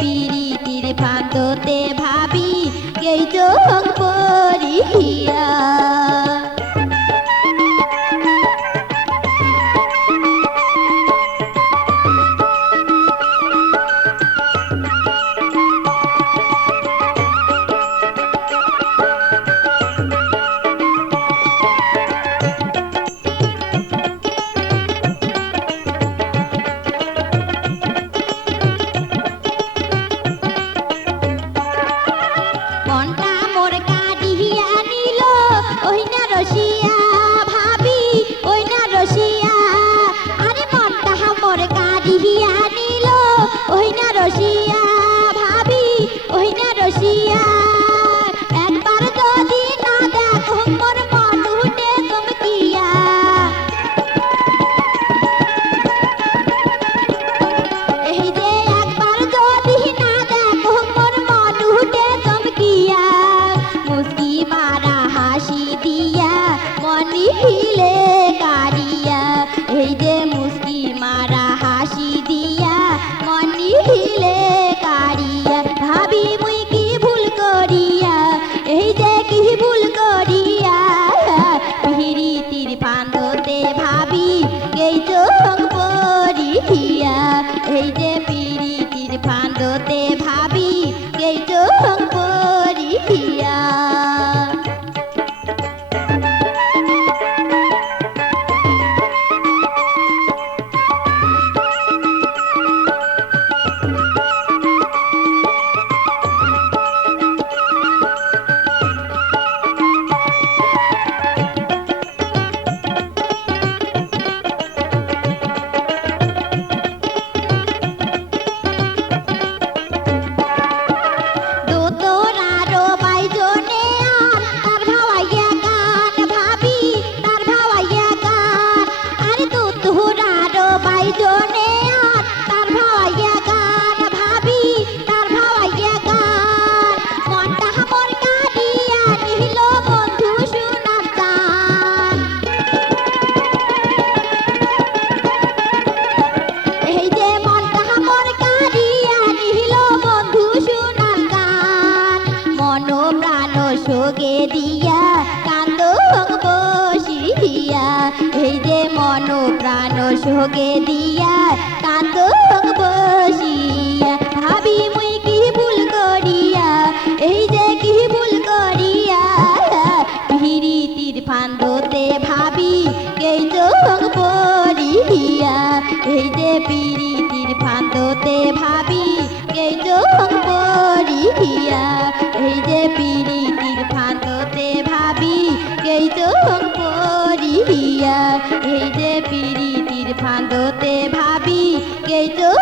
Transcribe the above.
পিরিতির ফান্দতে ভাবি এই চোখ পরিয়া রসিয়া ভাবি ওই না রসিয়া একবার যদি না দেখো মোর মন উঠে চমকিয়া এই যে একবার যদি না দেখো মোর মন উঠে চমকিয়া মুস্কি মারা হাসি দিয়া মনি হিলে কারিয়া এই যে মুস্কি মারা হাসি দিয়া মনি হিলে কারিয়া ভাবি মুই কি ভুল করিয়া এই যে কি ভুল করিয়া পিরিতির ফান্দতে ভাবি এই চোখ পরিয়া এই যে পিরিতির ফান্দতে ভাবি এই চোখ পরিয়া সোগে দিয়া কান্দ বসিয়া এই যে মন প্রাণ সোগে দিয়া কান্দ বসিয়া ভাবি মুই কি ভুল করিয়া এই যে কি ভুল করিয়া পিরিতির ফান্দতে ভাবি এই চোখ পরিয়া এই যে পিরিতির ফান্দতে ভাবি এই চোখ পরিয়া এই যে পিরিতির ফান্দতে ভাবি এই চোখ পরিয়া এই যে পিরিতির ফান্দতে ভাবি এই চোখ